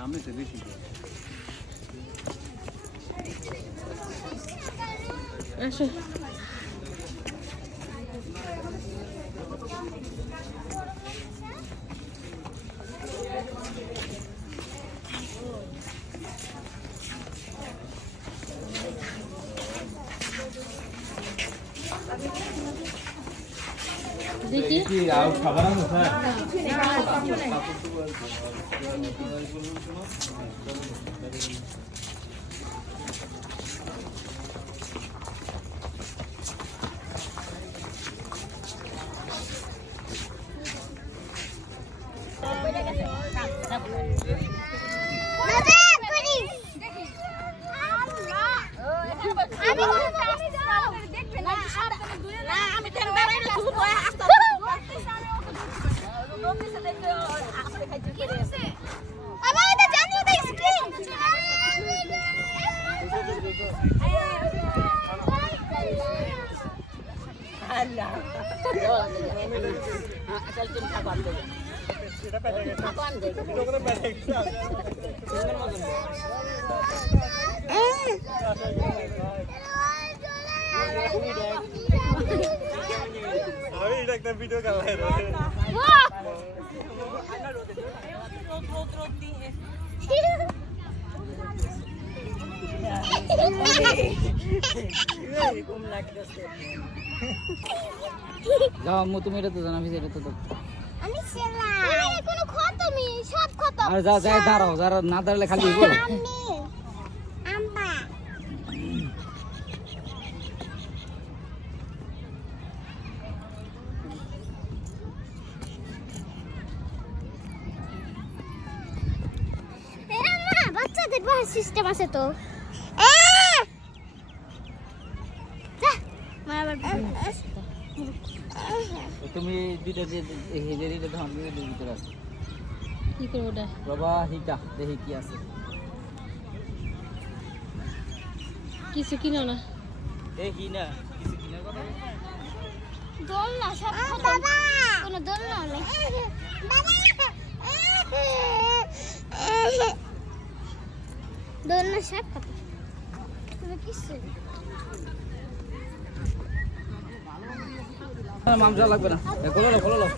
সামনে তো বেশি আসো দেখি কি আর খাবার আছে স্যার একটা ভিডিও কালাই যাও তুমি এটা তো জানাবি এটা তো আমি সেলাই কোনো খতমই সব খতম আর যা যাই দাঁড়াও যারা না দাঁড়ালে খালি বল আমি আম্মা এরা না বাচ্চাদের বড় সিস্টেম আছে তো তুমি দুইটা যে হেজেরিটা ধান দিয়ে ভিতরে আছে কি করব ওটা প্রবাহিকা দেখি কি আছে কিছু কিনো না দেখি না কিছু কিনার কথা দোল না সব বাবা কোনো দোল না নেই দোল না সব কথা তুমি কিসে মামজা লাগবে না খোলো না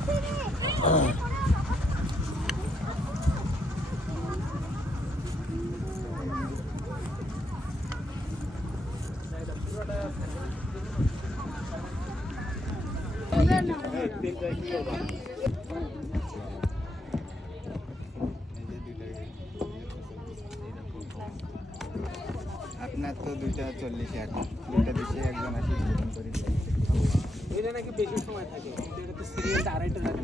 আপনার তো 2:40 এখন 2:20 একজন আসি করে এটা নাকি বেশি সময় থাকে কিন্তু এটা তো সিরিয়াল 2:30 লাগে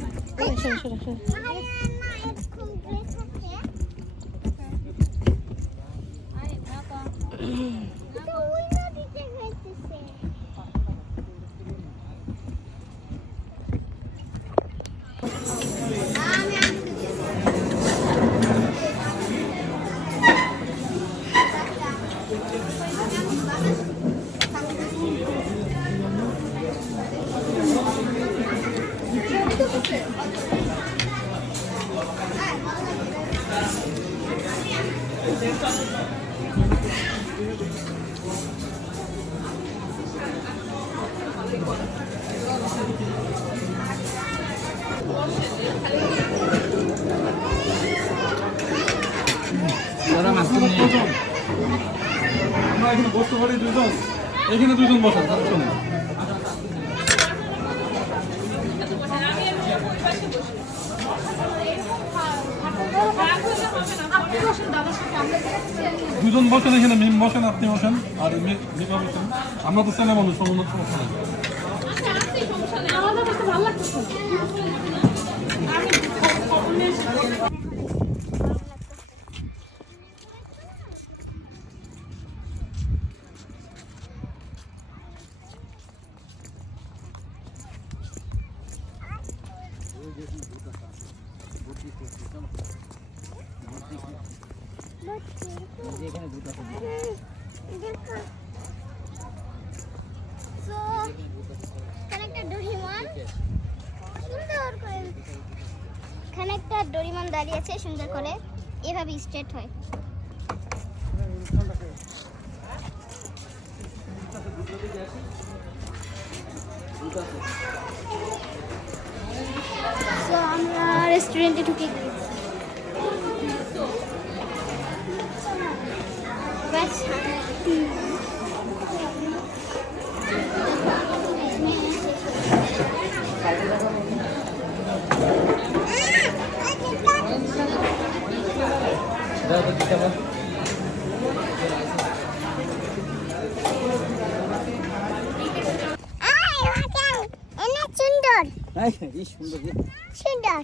আমরা এখানে বসতে পারি দুজন এখানে দুজন বসেন দুজন বসেন এখানে মিম বসেন আপনি বসেন আর মিমা বসেন আমরা তো ছেলে মানুষ সমস্যা নেই এখানে একটা ডোরিমন দাঁড়িয়ে আছে সুন্দর করে এভাবে স্ট্রেট হয়। তো আমরা রেস্টুরেন্টে ঢুকে গেছি। ব্যাস। সুন্দর সুন্দর সুন্দর।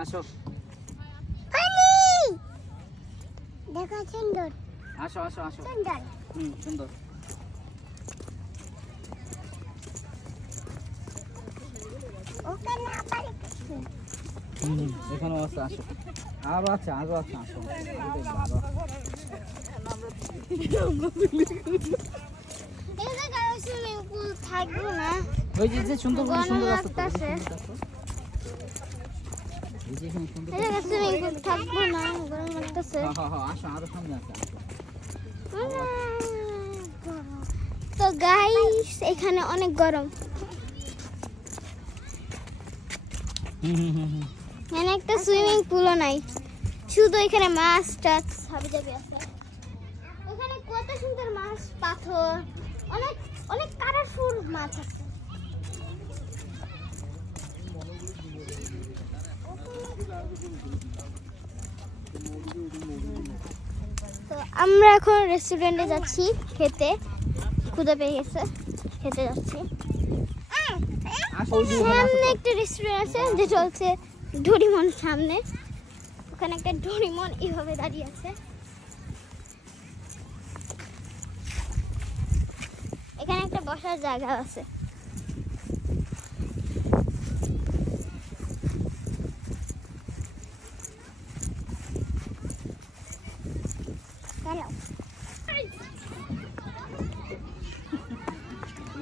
আসো দেখো সুন্দর আসো আসো আসো সুন্দর। সুন্দর ওখানে আবার এখানেও আছে আসো আরো আছে আরো আছে আসো সুইমিং পুল থাকবো না। ওই যে সুন্দর সুন্দর আছে আছে এই যে এখানে সুন্দর সুইমিং পুল থাকবো না, গরম লাগতেছে। হ্যাঁ আসো আরো সামনে আছে তো গাইস এখানে অনেক গরম। এখানে একটা সুইমিং পুলও নাই, শুধু এখানে মাছ টাছ হাবি জাবি আছে। ওখানে কত সুন্দর মাছ, পাথর, অনেক অনেক কালারফুল মাছ আছে। তো আমরা এখন রেস্টুরেন্টে যাচ্ছি খেতে, ক্ষুধা পেয়ে গেছে, খেতে যাচ্ছি। সামনে একটা রেস্টুরেন্ট আছে যেটা হচ্ছে ডোরিমন, সামনে ওখানে একটা ডোরিমন এইভাবে দাঁড়িয়ে আছে। এখানে একটা বসার জায়গা আছে।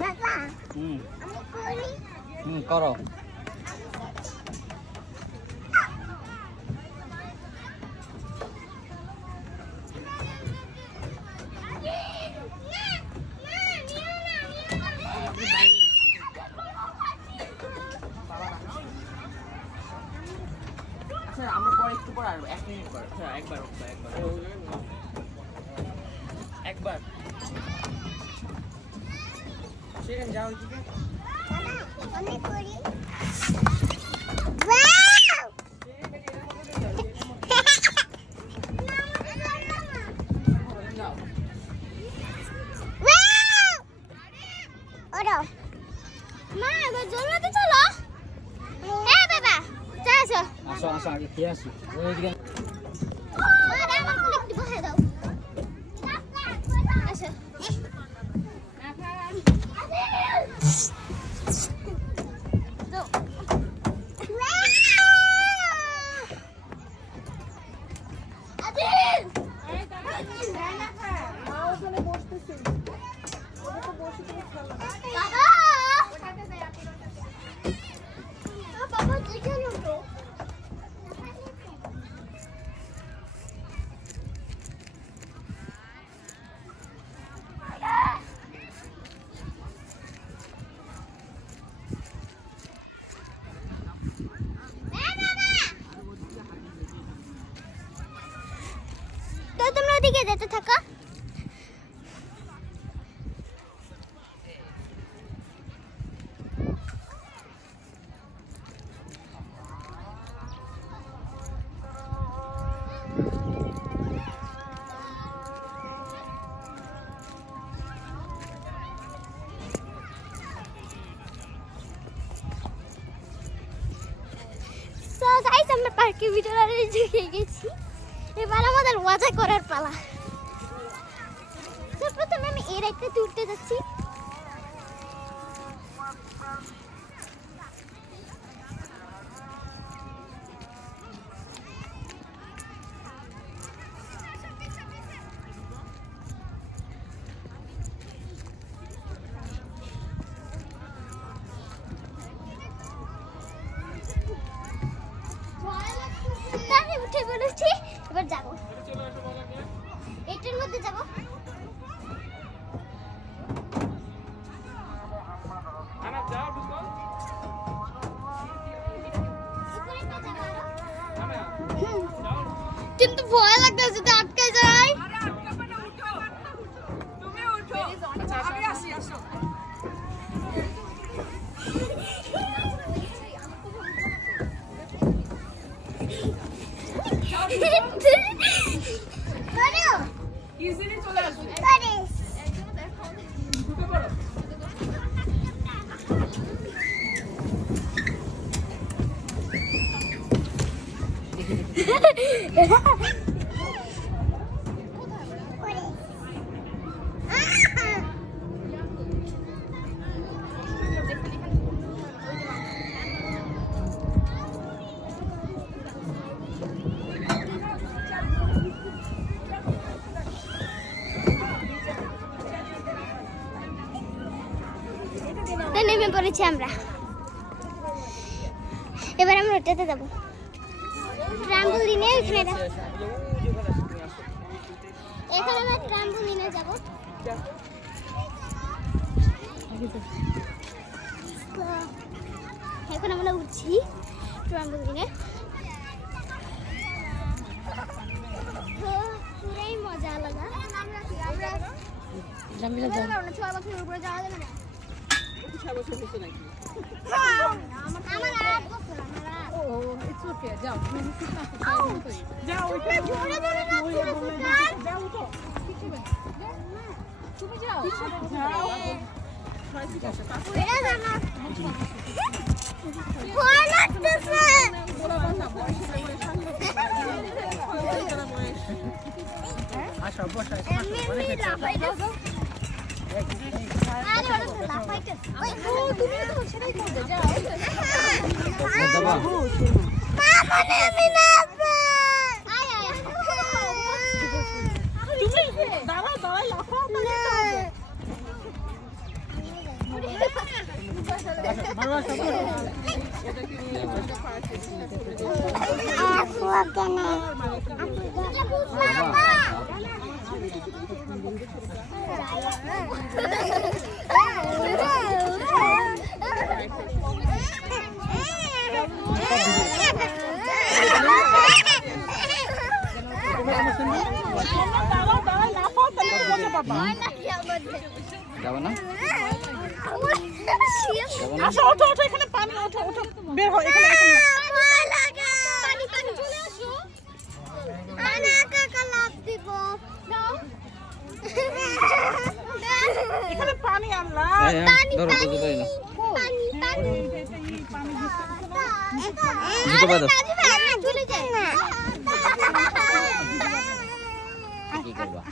বাবা আমি করি করো আমরা পরে একটু পর আর 1 মিনিট পর একবার একবার সেখানে যাও দিকে আমি করি। মা এবার জলতে চলো। হ্যাঁ বাবা চলো আসো আসো আগে খেয়ে আসি ওইদিকে মা আমার কোলে একটু বসে দাও। আসো তো তোমরা ওদিকে যেতে থাকো। So guys, আমরা পার্কের ভিতরে ঢুকে গেছি, এবার আমাদের মজা করার পালা। তো প্রথমে আমি এর একটা উঠতে যাচ্ছি। ভয় লাগতেছে যদি আটকে যায়। নেমে পড়েছি আমরা। এবার আমরা ওটাতে যাবো ট্রাম্পোলিনে। এখানে আমরা ট্রাম্পোলিনে যাবো। এখন আমরা উঠছি ট্রাম্পোলিনে। পুরাই মজা আলাদা। জামিলা যাও। উপরে যাওয়া যাবে না। যাবো না? আসো, ওঠো ওঠো, এখানে পানি, ওঠো ওঠো, বের হও এখানে। এখানে পানি আনলাম। ধরো তো ধরে না। কি করবা?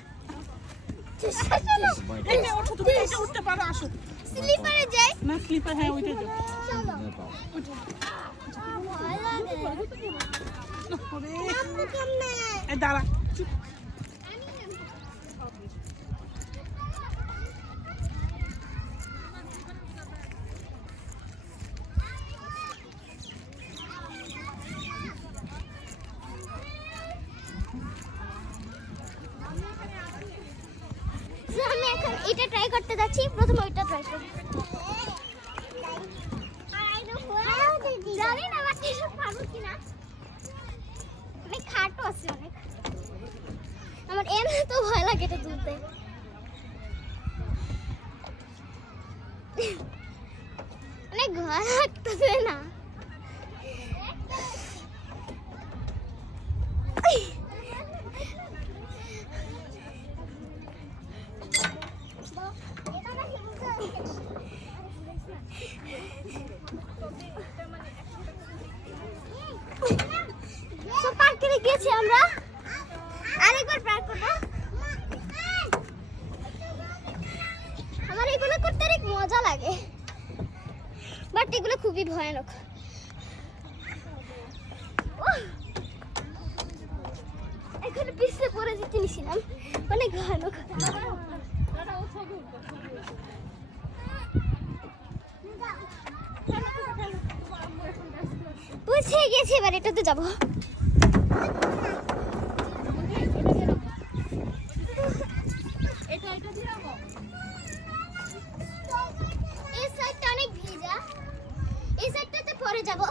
এই যে ওঠো, তুমি এটা উঠতে পারো, আসো। স্লিপারে যাই না স্লিপার, হ্যাঁ ওইটা যাও। চলো ভয় লাগে আপু কেমনে এই দাঁড়া। আমি এখন এটা ট্রাই করতে যাচ্ছি। প্রথমে ওইটা ট্রাই করব। জানি না বাকি সব পারবো কিনা। অনেক খাটো আছে অনেক। আমার এমনি তো ভয় লাগে এটা তুলতে। অনেক ভয় লাগতেছে না। পার্কে গিয়েছি আমরা, আরেকবার পার্ক করবো। আমার এগুলো করতে অনেক মজা লাগে, বাট এগুলো খুবই ভয়ানক। এখানে পিছলে পড়ে যেতে নিছিলাম, অনেক ভয়ানক। বুঝে গেছি, এবার এটাতে যাবো। এই সাইডটা অনেক ভিজা, এই সাইডটাতে পরে যাবো।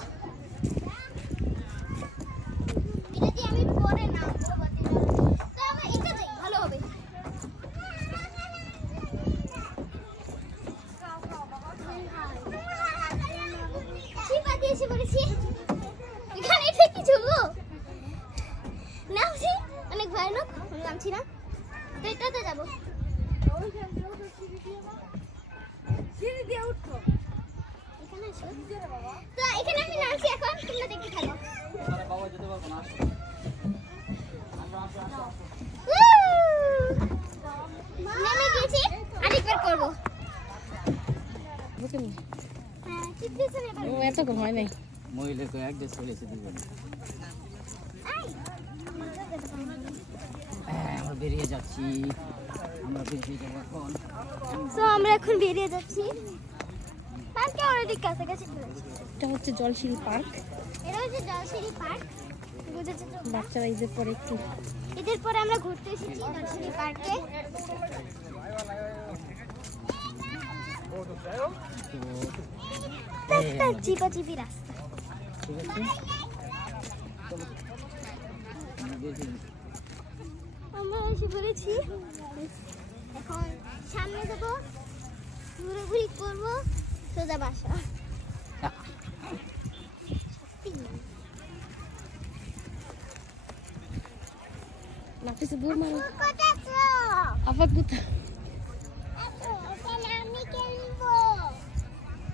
এটা দিয়ে আমি পরে নামবো। এসে পড়েছি। এখানে এটা কি ঝুলবো? নামছি, অনেক ভয়ানক, আমি নামছি না। তো এটাতে যাবো। এখানে আসো। তো এখানে আমি নামছি এখন, তোমরা দেখতে থাকো। বাবা যেতে পারবো না, আসো। নেমে গেছি, আরেকবার করবো। বুঝলি? হ্যাঁ, ঠিক দিয়েছেন এবার। ও এতক্ষণ হয় নাই। মহিলাকে এক দেশ চলেছে দুজন। আই, আমরা বেরিয়ে যাচ্ছি, আমরা বেরিয়ে যাবো এখন। তো আমরা এখন বেরিয়ে যাচ্ছি। পার্কে অলরেডি কাছাকাছি চলে এসেছি। এটা হচ্ছে জলসিঁড়ি পার্ক। এটা হচ্ছে জলসিঁড়ি পার্ক, বুঝেছো তো? বাচ্চারা ঈদের পরে একটু ঈদের পরে আমরা ঘুরতে এসেছি জলসিঁড়ি পার্কে। একটা চিপাচিপি রাস্তা। ঠিক আছে, চলো। আমরা বেরিয়ে যাই। আমরা এসে পড়েছি। এখন সামনে যাবো, ঘুরাঘুরি করবো, সোজা বাসা। নাফিসে দূর মারো। কোথায় আছো? আবার কোথা? এখানে আমি খেলবো।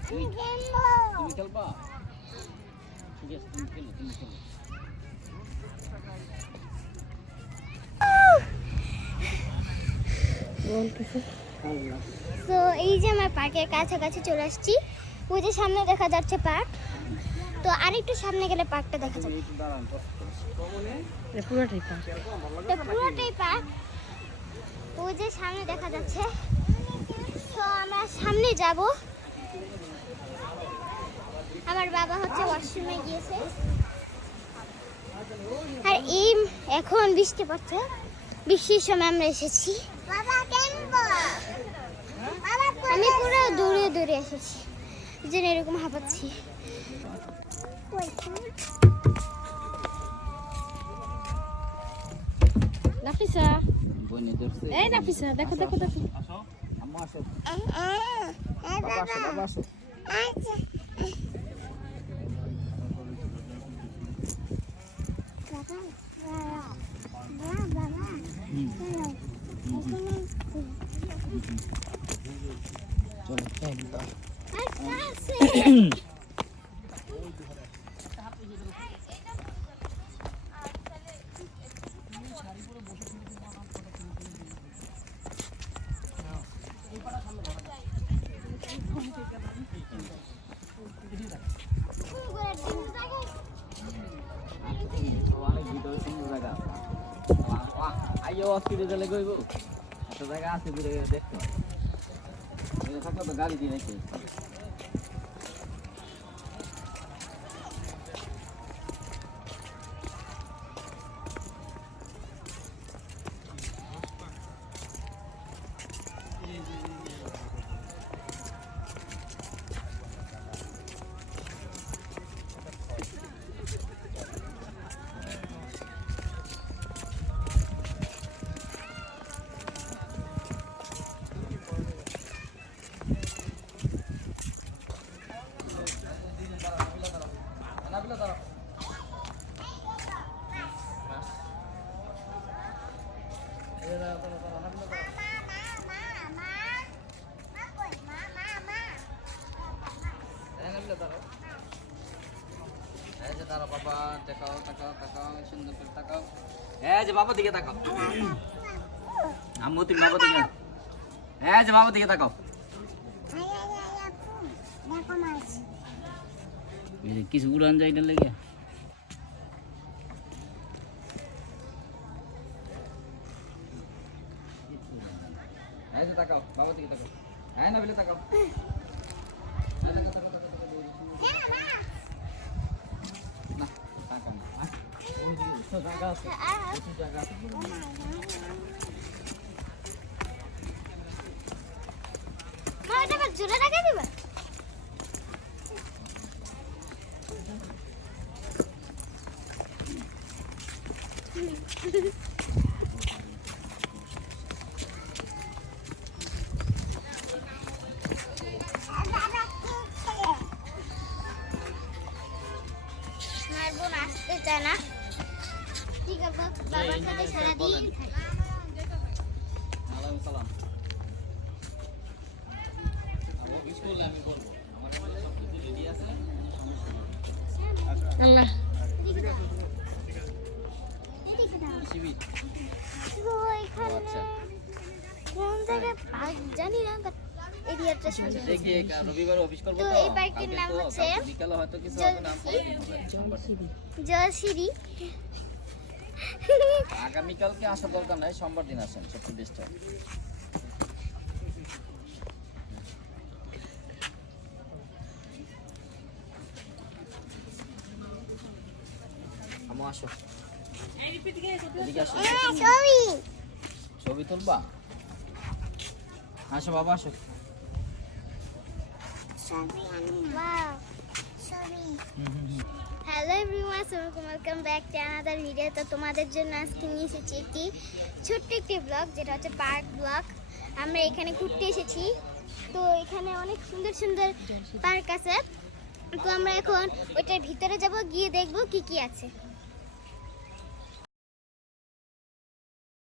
আমি খেলবো। তুমি খেলবা? ঠিক আছে, তুমি খেলো, তুমি খেলো। তো এই যে আমরা পার্কের কাছাকাছি চলে আসছি। ওই যে সামনে দেখা যাচ্ছে পার্ক। তো আরেকটু সামনে গেলে পার্কটা দেখা যাবে। এটা পুরোটাই পার্ক। তো পুরোটাই পার্ক। ওই যে সামনে দেখা যাচ্ছে। তো আমরা সামনে যাব। আমার বাবা হচ্ছে ওয়াশরুমে গিয়েছে। আর এই এখন বৃষ্টি পড়ছে। বৃষ্টির সময় আমরা এসেছি। আমি পুরো দৌড়ে দৌড়ে এসেছি, যেন এরকম হাঁপাচ্ছি। নাফিসা, বইনে ধরছে। এই নাফিসা, দেখো দেখো দেখো। আসো, আম্মা আসো। বাবা আসো, বাবা আসো। চলো, তাই দাও। অনেক ভিতরে সুন্দর জায়গা। আইও হসপিটালে গইব, একটা জায়গা আছে ঘুরে দেখতে। থাকলে তো গাড়ি দিয়ে নাকি। বাবা তাকাও তাকাও তাকাও, সুন্দর করে তাকাও। এই যে বাবা দিকে তাকাও। আম্মু তুমি বাবা দিকে। এই যে বাবা দিকে তাকাও। এই যে কিছু উড়ান যাইতে লাগে। এই যে তাকাও, বাবা দিকে তাকাও। এই না বলে তাকাও। না তাকাও না। ওই যে তো জায়গা আছে, কিছু জায়গা আছে। মা, এটা আবার জোরে লাগাই দিবা? আমার বোন আসতে চায় না কি করবো বাবার সাথে সারাদিন খাই ওয়ালাইকুম সালাম। আমি স্কুল আমি করব। আমার কাছে সব কিছু রেডি আছে। আল্লাহ এদিকে দাও। শিবির। তো এখানে আচ্ছা। কোন জায়গায় পার্ক জানি না বাট এরিয়াটা সুন্দর দেখি রবিবার অফিস করব তো তো। এই পার্কের নাম কালকে তো- হচ্ছে কালকে বিকালে হয়তো কিছু হবে না। জয়শ্রী আগামীকালকে আসার দরকার নাই, সোমবার দিন আসেন সবচেয়ে বেস্ট হয়। আমু আসো, এদিকে আসো। ছবি ছবি তুলবা? আসো বাবা আসো। ওয়াও ছবি hello everyone welcome back to another video. তো তোমাদের জন্য আজকে নিয়ে এসেছি একটি ছোট্ট একটি ব্লগ, যেটা হচ্ছে পার্ক ব্লগ। আমরা এখানে ঘুরতে এসেছি, তো এখানে অনেক সুন্দর সুন্দর পার্ক আছে। তো আমরা এখন ওইটার ভিতরে যাব, গিয়ে দেখবো কি কি আছে।